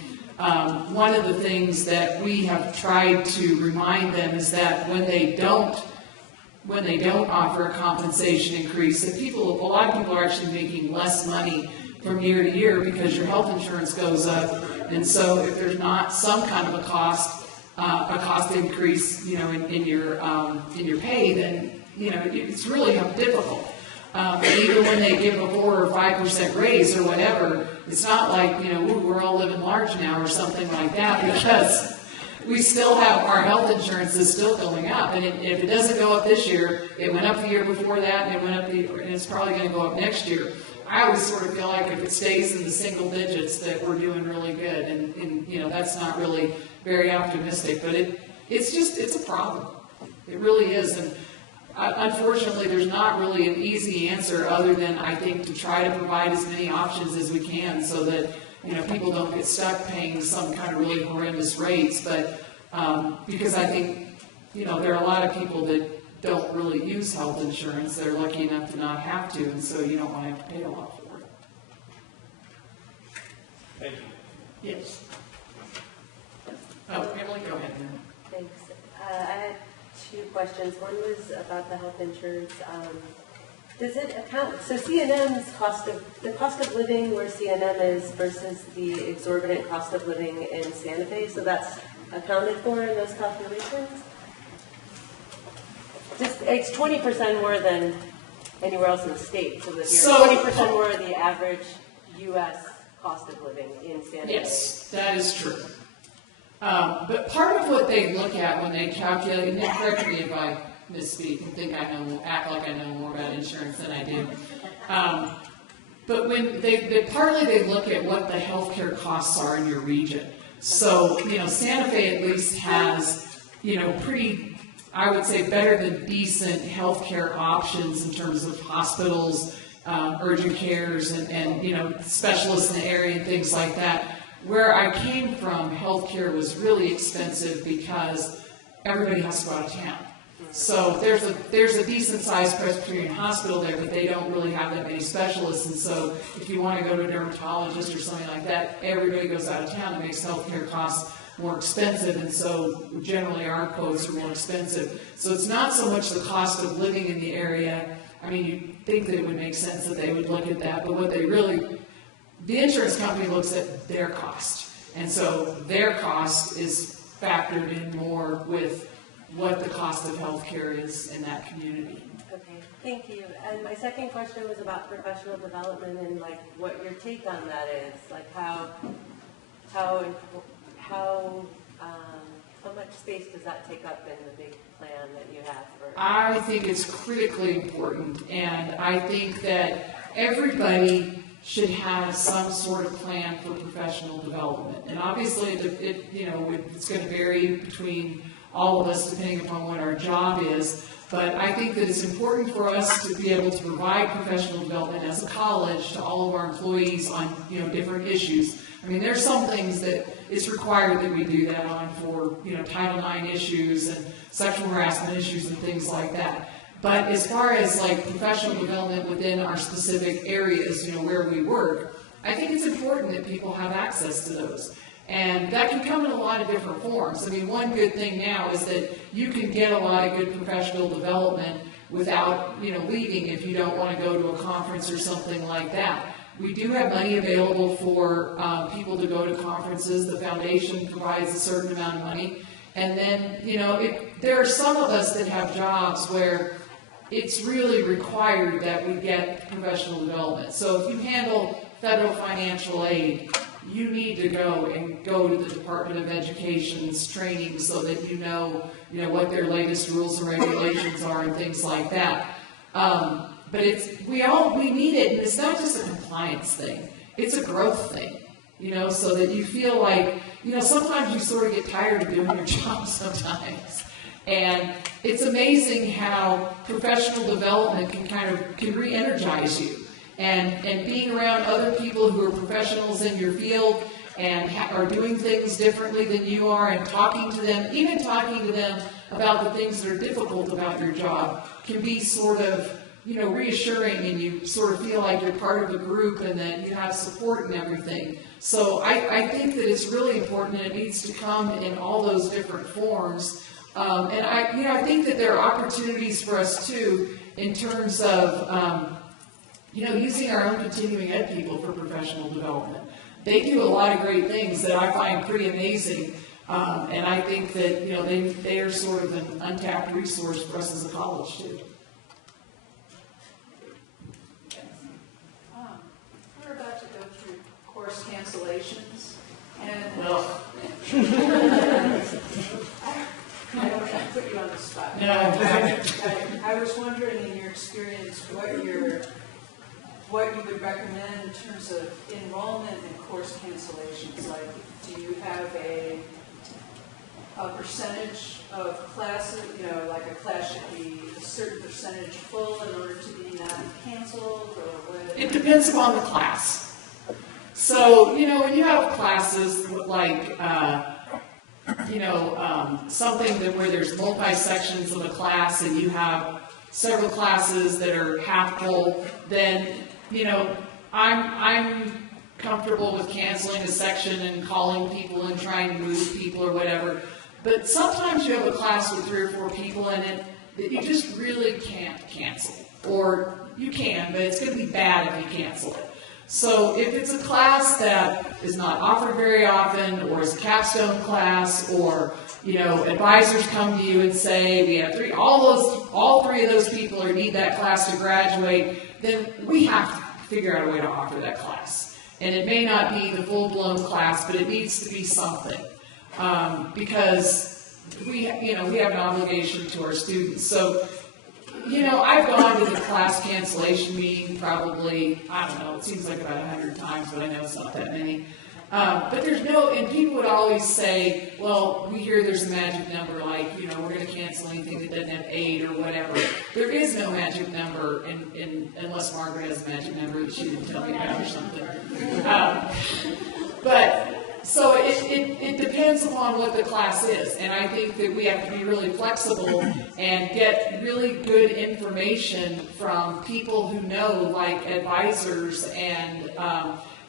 one of the things that we have tried to remind them is that when they don't offer a compensation increase, that a lot of people are actually making less money from year to year because your health insurance goes up. And so if there's not some kind of a cost increase, in your pay, then it's really difficult. Even when they give a 4 or 5% raise or whatever, it's not like we're all living large now or something like that, because we still have our health insurance is still going up, and if it doesn't go up this year, it went up the year before that, and it went up and it's probably going to go up next year. I always sort of feel like if it stays in the single digits, that we're doing really good, and that's not really very optimistic, but it's a problem. It really is, and unfortunately, there's not really an easy answer other than, I think, to try to provide as many options as we can so that people don't get stuck paying some kind of really horrendous rates. But because I think there are a lot of people that don't really use health insurance. They're lucky enough to not have to, and so you don't want to have to pay a lot for it. Thank you. Yes. Oh, Emily, go ahead. Thanks. I had 2 questions. One was about the health insurance. Does it account, so CNM's the cost of living where CNM is versus the exorbitant cost of living in Santa Fe, so that's accounted for in those calculations? It's 20% more than anywhere else in the state, so that you're 20% more of the average U.S. cost of living in Santa Fe. Yes, that is true. But part of what they look at when they calculate, and correct me if I misspeak and act like I know more about insurance than I do. But when partly they look at what the healthcare costs are in your region. So, Santa Fe at least has, pretty, I would say, better than decent healthcare options in terms of hospitals, urgent cares, and specialists in the area and things like that. Where I came from, healthcare was really expensive because everybody has to go out of town. So there's a decent-sized Presbyterian hospital there, but they don't really have that many specialists. And so if you want to go to a dermatologist or something like that, everybody goes out of town. It makes healthcare costs more expensive, and so generally our quotes are more expensive. So it's not so much the cost of living in the area. I mean, you'd think that it would make sense that they would look at that, but what they really, the insurance company looks at their cost. And so their cost is factored in more with what the cost of health care is in that community. Okay. Thank you. And my second question was about professional development and like what your take on that is, like how much space does that take up in the big plan that you have for? I think it's critically important, and I think that everybody should have some sort of plan for professional development. And obviously, it's going to vary between all of us depending upon what our job is. But I think that it's important for us to be able to provide professional development as a college to all of our employees on different issues. I mean, there's some things that it's required that we do that on for Title IX issues and sexual harassment issues and things like that. But as far as like professional development within our specific areas, where we work, I think it's important that people have access to those. And that can come in a lot of different forms. I mean, one good thing now is that you can get a lot of good professional development without, leaving if you don't want to go to a conference or something like that. We do have money available for people to go to conferences. The foundation provides a certain amount of money. And then, there are some of us that have jobs where it's really required that we get professional development. So if you handle federal financial aid, you need to go to the Department of Education's training so that you know what their latest rules and regulations are and things like that. But we need it, and it's not just a compliance thing. It's a growth thing, so that you feel like, sometimes you sort of get tired of doing your job sometimes. And it's amazing how professional development can re-energize you. And being around other people who are professionals in your field and are doing things differently than you are, and talking to them, even talking to them about the things that are difficult about your job, can be sort of, reassuring, and you sort of feel like you're part of the group and that you have support and everything. So I think that it's really important, and it needs to come in all those different forms. And I think that there are opportunities for us too in terms of using our own continuing ed people for professional development. They do a lot of great things that I find pretty amazing, and I think that they are sort of an untapped resource for us as a college too. We're about to go through course cancellations, and I don't want to put you on the spot. No. I was wondering, in your experience, what you would recommend in terms of enrollment and course cancellations. Like, do you have a percentage of classes, like a class should be a certain percentage full in order to be not canceled, or what? It depends upon the class. So, when you have classes like, something where there's multi-sections of a class and you have several classes that are half full, then I'm comfortable with canceling a section and calling people and trying to move people or whatever. But sometimes you have a class with 3 or 4 people in it that you just really can't cancel. Or you can, but it's going to be bad if you cancel it. So if it's a class that is not offered very often, or is a capstone class, or advisors come to you and say we have all 3 of those people need that class to graduate, then we have to figure out a way to offer that class. And it may not be the full-blown class, but it needs to be something, because we have an obligation to our students. So, I've gone to the class cancellation meeting probably, I don't know, it seems like about 100 times, but I know it's not that many. But and people would always say, well, we hear there's a magic number, like, we're going to cancel anything that doesn't have 8 or whatever. There is no magic number, unless Margaret has a magic number that she didn't tell me about or something. So it depends upon what the class is, and I think that we have to be really flexible and get really good information from people who know, like advisors and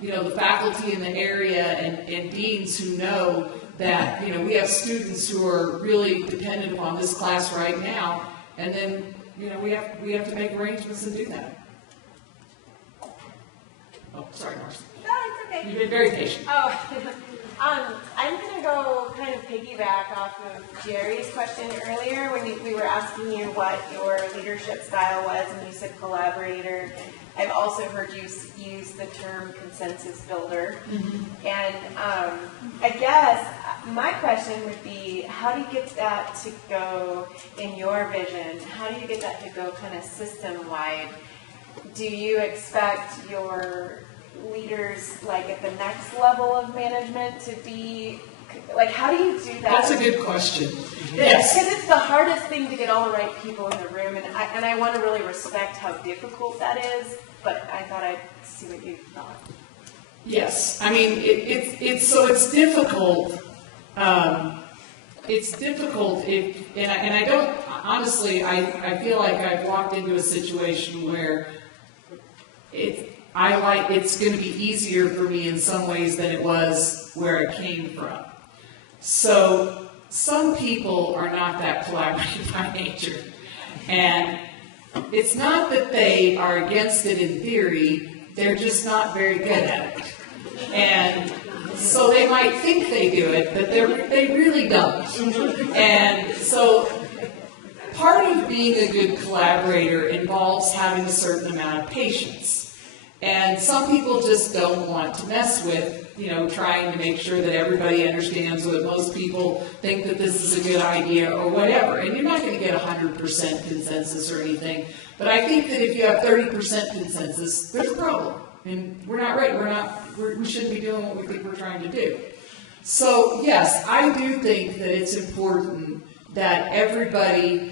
the faculty in the area and deans who know that we have students who are really dependent upon this class right now, and then we have to make arrangements and do that. Oh, sorry, Marcy. No, it's okay. You've been very patient. Oh, I'm going to go kind of piggyback off of Jerry's question earlier when we were asking you what your leadership style was, and you said collaborator. I've also heard you use the term consensus builder. Mm-hmm. And I guess my question would be, how do you get that to go in your vision? How do you get that to go kind of system-wide? Do you expect your leaders, like at the next level of management, to be like, how do you do that? That's a good question. Yes, because it's the hardest thing to get all the right people in the room, and I want to really respect how difficult that is. But I thought I'd see what you thought. Yes, I mean it's difficult. It's difficult and I don't honestly. I feel like I've walked into a situation where it's going to be easier for me in some ways than it was where I came from. So some people are not that collaborative by nature. And it's not that they are against it in theory, they're just not very good at it. And so they might think they do it, but they really don't. And so part of being a good collaborator involves having a certain amount of patience. And some people just don't want to mess with, trying to make sure that everybody understands what most people think that this is a good idea or whatever. And you're not going to get 100% consensus or anything. But I think that if you have 30% consensus, there's a problem. And we're not right. We shouldn't be doing what we think we're trying to do. So yes, I do think that it's important that everybody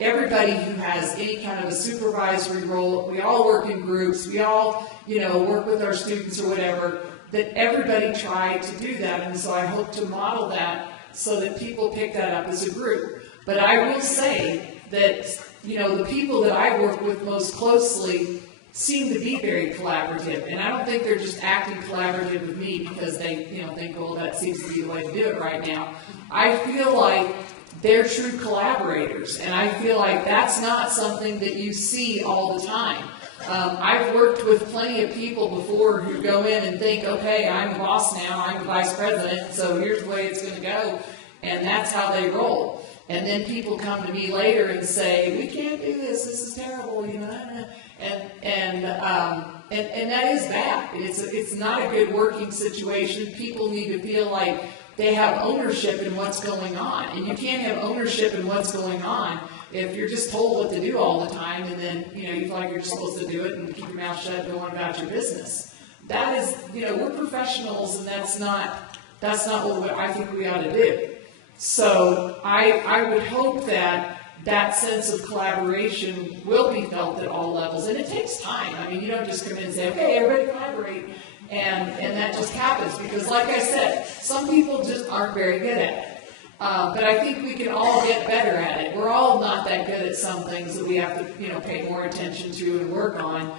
everybody who has any kind of a supervisory role, we all work in groups, we all, work with our students or whatever, that everybody try to do that. And so I hope to model that so that people pick that up as a group. But I will say that, the people that I work with most closely seem to be very collaborative. And I don't think they're just acting collaborative with me because they, think, well, that seems to be the way to do it right now. I feel like they're true collaborators, and I feel like that's not something that you see all the time. I've worked with plenty of people before who go in and think, okay, I'm the boss now, I'm the vice president, so here's the way it's going to go, and that's how they roll. And then people come to me later and say, we can't do this is terrible, and that is bad. It's not a good working situation. People need to feel like they have ownership in what's going on. And you can't have ownership in what's going on if you're just told what to do all the time, and then you feel like you're just supposed to do it and keep your mouth shut and go on about your business. That is, we're professionals, and that's not what I think we ought to do. So I would hope that sense of collaboration will be felt at all levels, and it takes time. I mean, you don't just come in and say, okay, everybody collaborate, and that just happens, because like I said, some people just aren't very good at it. But I think we can all get better at it. We're all not that good at some things that we have to, pay more attention to and work on.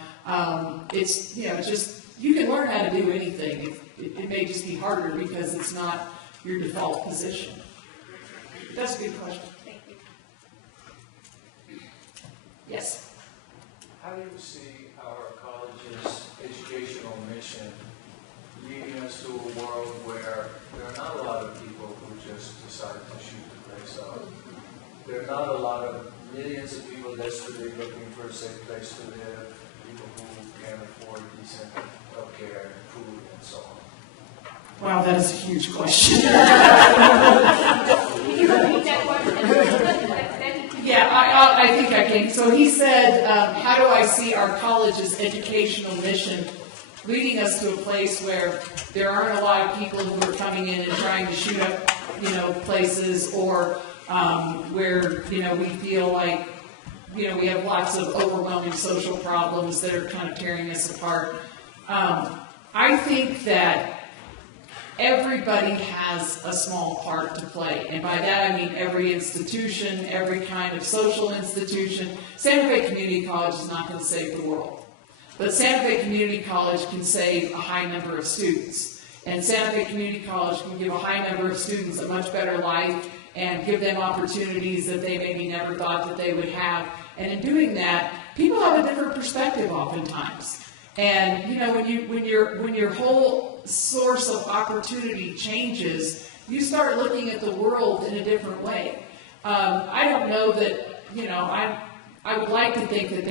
It's, just, you can learn how to do anything. It may just be harder because it's not your default position. That's a good question. Thank you. Yes? How do you see our college's educational mission leading us to a world where there are not a lot of people who just decide to shoot the place up? There are not a lot of millions of people desperately looking for a safe place to live, people who can't afford decent health care and food and so on. Wow, that is a huge question. Yeah, I think I can. So he said, how do I see our college's educational mission leading us to a place where there aren't a lot of people who are coming in and trying to shoot up, places, or where, we feel like, we have lots of overwhelming social problems that are kind of tearing us apart. I think that everybody has a small part to play. And by that I mean every institution, every kind of social institution. Santa Fe Community College is not going to save the world. But Santa Fe Community College can save a high number of students. And Santa Fe Community College can give a high number of students a much better life and give them opportunities that they maybe never thought that they would have. And in doing that, people have a different perspective oftentimes. And, you know, when your whole source of opportunity changes, you start looking at the world in a different way. I don't know that, you know, I would like to think that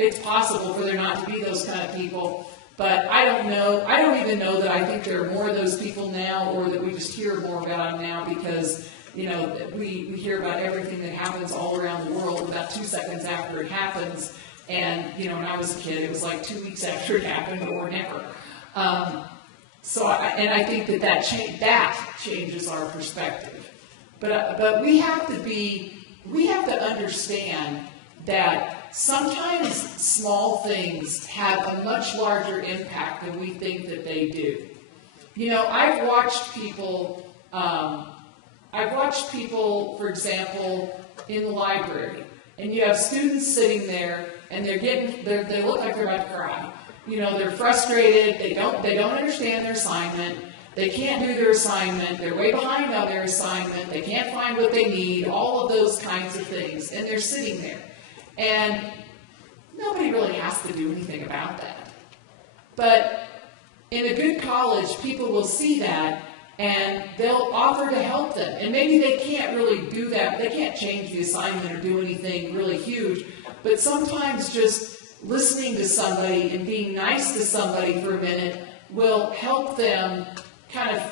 it's possible for there not to be those kind of people, but I don't know. I don't even know that I think there are more of those people now, or that we just hear more about them now because, you know, we hear about everything that happens all around the world about 2 seconds after it happens. And, you know, when I was a kid, it was like 2 weeks after it happened or never. I think that changes our perspective. But we have to understand that sometimes small things have a much larger impact than we think that they do. You know, I've watched people, for example, in the library, and you have students sitting there, and they look like they're about to cry. You know, they're frustrated, they don't understand their assignment, they can't do their assignment, they're way behind on their assignment, they can't find what they need, all of those kinds of things, and they're sitting there. And nobody really has to do anything about that. But in a good college, people will see that, and they'll offer to help them. And maybe they can't really do that, they can't change the assignment or do anything really huge, but sometimes just listening to somebody and being nice to somebody for a minute will help them kind of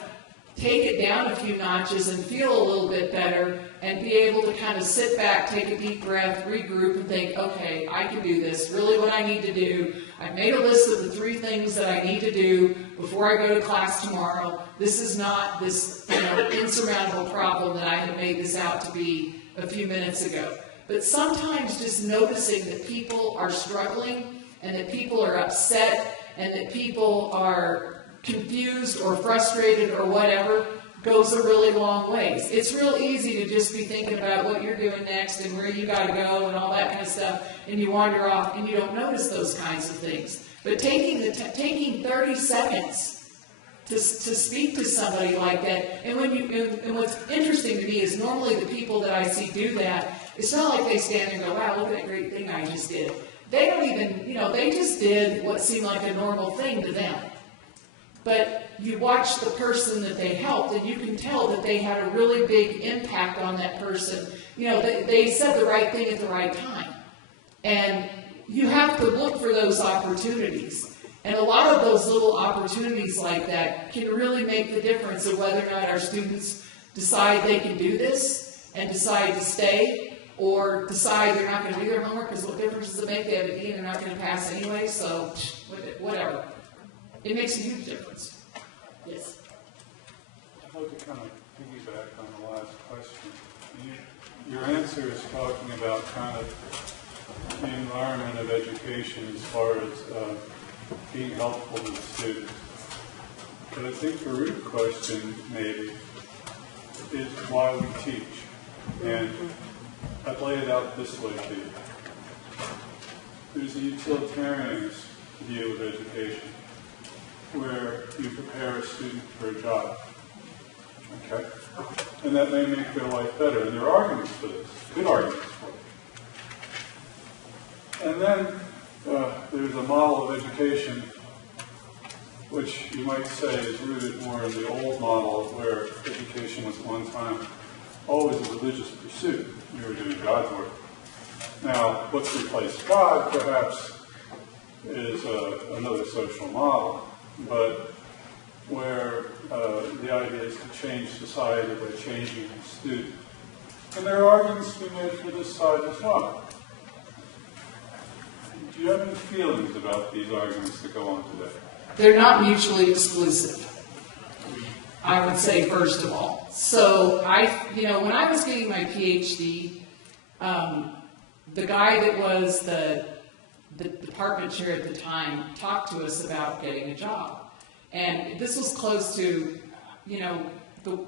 take it down a few notches and feel a little bit better and be able to kind of sit back, take a deep breath, regroup, and think, okay, I can do this. Really what I need to do, I've made a list of the 3 things that I need to do before I go to class tomorrow. This is not this, you know, insurmountable problem that I had made this out to be a few minutes ago. But sometimes just noticing that people are struggling and that people are upset and that people are confused or frustrated or whatever goes a really long ways. It's real easy to just be thinking about what you're doing next and where you got to go and all that kind of stuff, and you wander off and you don't notice those kinds of things. But taking 30 seconds to speak to somebody like that, and what's interesting to me is normally the people that I see do that, it's not like they stand there and go, wow, look at that great thing I just did. They don't even, you know, they just did what seemed like a normal thing to them. But you watch the person that they helped, and you can tell that they had a really big impact on that person. You know, they said the right thing at the right time. And you have to look for those opportunities. And a lot of those little opportunities like that can really make the difference of whether or not our students decide they can do this and decide to stay, or decide they're not going to do their homework, because what difference does it make? They have a D and they're not going to pass anyway, so whatever. It makes a huge difference. Yes? I'd like to kind of piggyback on the last question. Your answer is talking about kind of the environment of education as far as being helpful to the students. But I think the root question maybe is why we teach. And I'd lay it out this way to you. There's a utilitarianist view of education, where you prepare a student for a job, okay? And that may make their life better, and there are arguments for this, good arguments for it. And then there's a model of education which you might say is rooted more in the old model where education was at one time always a religious pursuit. You were doing God's work. Now, what's replaced God, perhaps, is another social model. But where the idea is to change society by changing the student. And there are arguments to be made for this side as well. Do you have any feelings about these arguments that go on today? They're not mutually exclusive, I would say, first of all. So when I was getting my PhD, the guy that was the department chair at the time talked to us about getting a job. And this was close to, the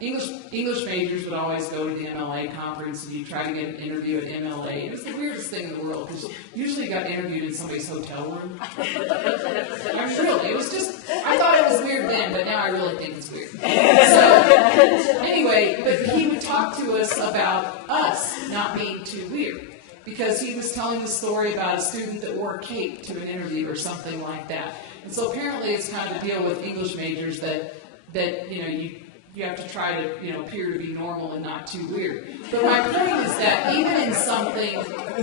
English majors would always go to the MLA conference and you try to get an interview at MLA. It was the weirdest thing in the world because usually you got interviewed in somebody's hotel room. I mean, really, it was just, I thought it was weird then, but now I really think it's weird. So, anyway, but he would talk to us about us not being too weird. because he was telling the story about a student that wore a cape to an interview or something like that. And so apparently it's kind of a deal with English majors that you have to try to appear to be normal and not too weird. But my point is that even in something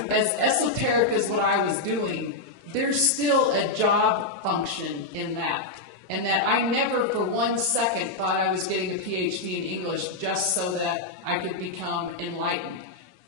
as esoteric as what I was doing, there's still a job function in that. And that I never for 1 second thought I was getting a PhD in English just so that I could become enlightened.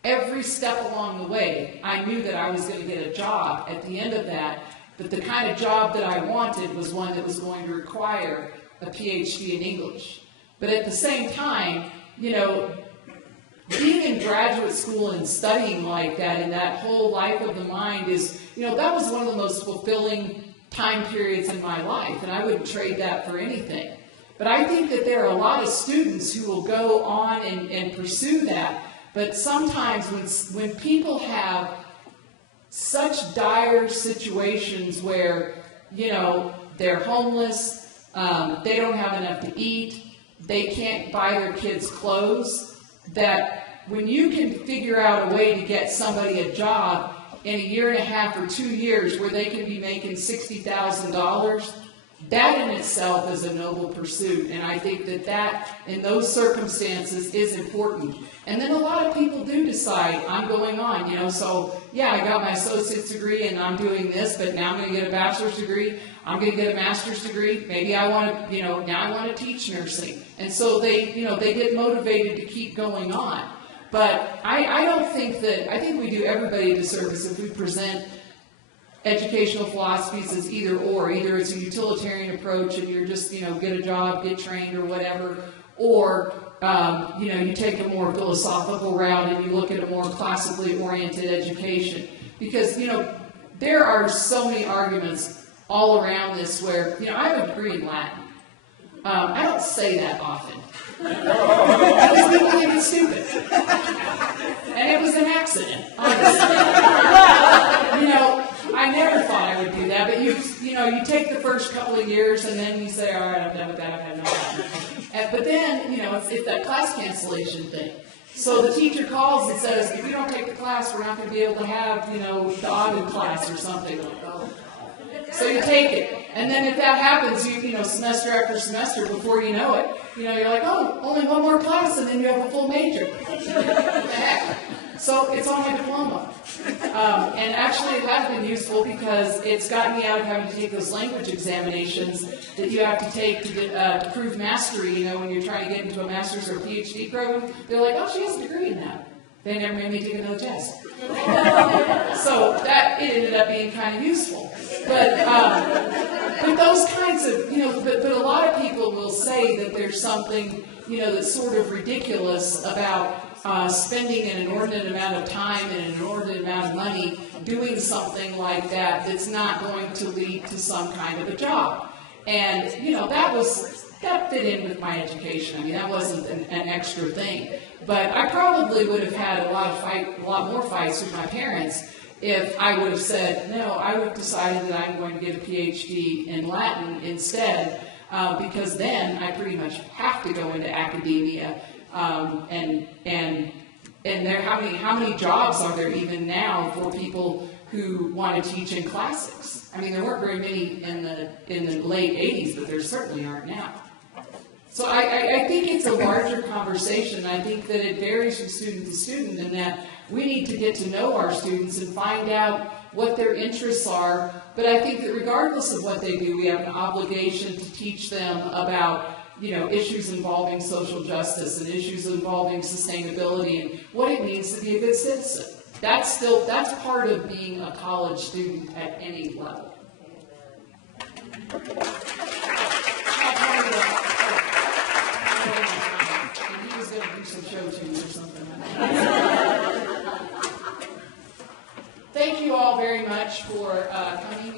Every step along the way, I knew that I was going to get a job at the end of that, but the kind of job that I wanted was one that was going to require a PhD in English. But at the same time, being in graduate school and studying like that and that whole life of the mind is, that was one of the most fulfilling time periods in my life, and I wouldn't trade that for anything. But I think that there are a lot of students who will go on and pursue that, but sometimes when people have such dire situations where, they're homeless, they don't have enough to eat, they can't buy their kids clothes, that when you can figure out a way to get somebody a job in 1.5 years or 2 years where they can be making $60,000, that in itself is a noble pursuit. And I think that in those circumstances is important. And then a lot of people do decide, I'm going on, so yeah, I got my associate's degree and I'm doing this, but now I'm going to get a bachelor's degree, I'm going to get a master's degree, maybe I want to, now I want to teach nursing. And so they get motivated to keep going on. But I think we do everybody a disservice if we present educational philosophies as either or. Either it's a utilitarian approach and you're just, get a job, get trained or whatever, or, you take a more philosophical route and you look at a more classically oriented education. Because, there are so many arguments all around this where, I have a degree in Latin. I don't say that often. Because people think it's stupid. And it was an accident, honestly. I never thought I would do that, but you take the first couple of years and then you say, all right, I'm done with that, I've had enough. But then, it's that class cancellation thing. So the teacher calls and says, if you don't take the class, we're not going to be able to have, the audit class or something. So you take it. And then if that happens, semester after semester, before you know it, you're like, oh, only one more class, and then you have a full major. What the heck? So it's on my diploma. And actually it has been useful because it's gotten me out of having to take those language examinations that you have to take to prove mastery, when you're trying to get into a master's or PhD program. They're like, oh, she has a degree in that. They never made me take another test. So it ended up being kind of useful. But those kinds of, but a lot of people will say that there's something, that's sort of ridiculous about spending an inordinate amount of time and an inordinate amount of money doing something like that that's not going to lead to some kind of a job. And, that fit in with my education. I mean, that wasn't an extra thing. But I probably would have had a lot more fights with my parents if I would have said, no, I would have decided that I'm going to get a PhD in Latin instead, because then I pretty much have to go into academia. And there, how many jobs are there even now for people who want to teach in classics? I mean, there weren't very many in the late 80s, but there certainly aren't now. So I think it's a larger conversation. I think that it varies from student to student, and that we need to get to know our students and find out what their interests are. But I think that regardless of what they do, we have an obligation to teach them about issues involving social justice and issues involving sustainability and what it means to be a good citizen. That's part of being a college student at any level. And he was going to do some show tunes or something. Thank you all very much for coming.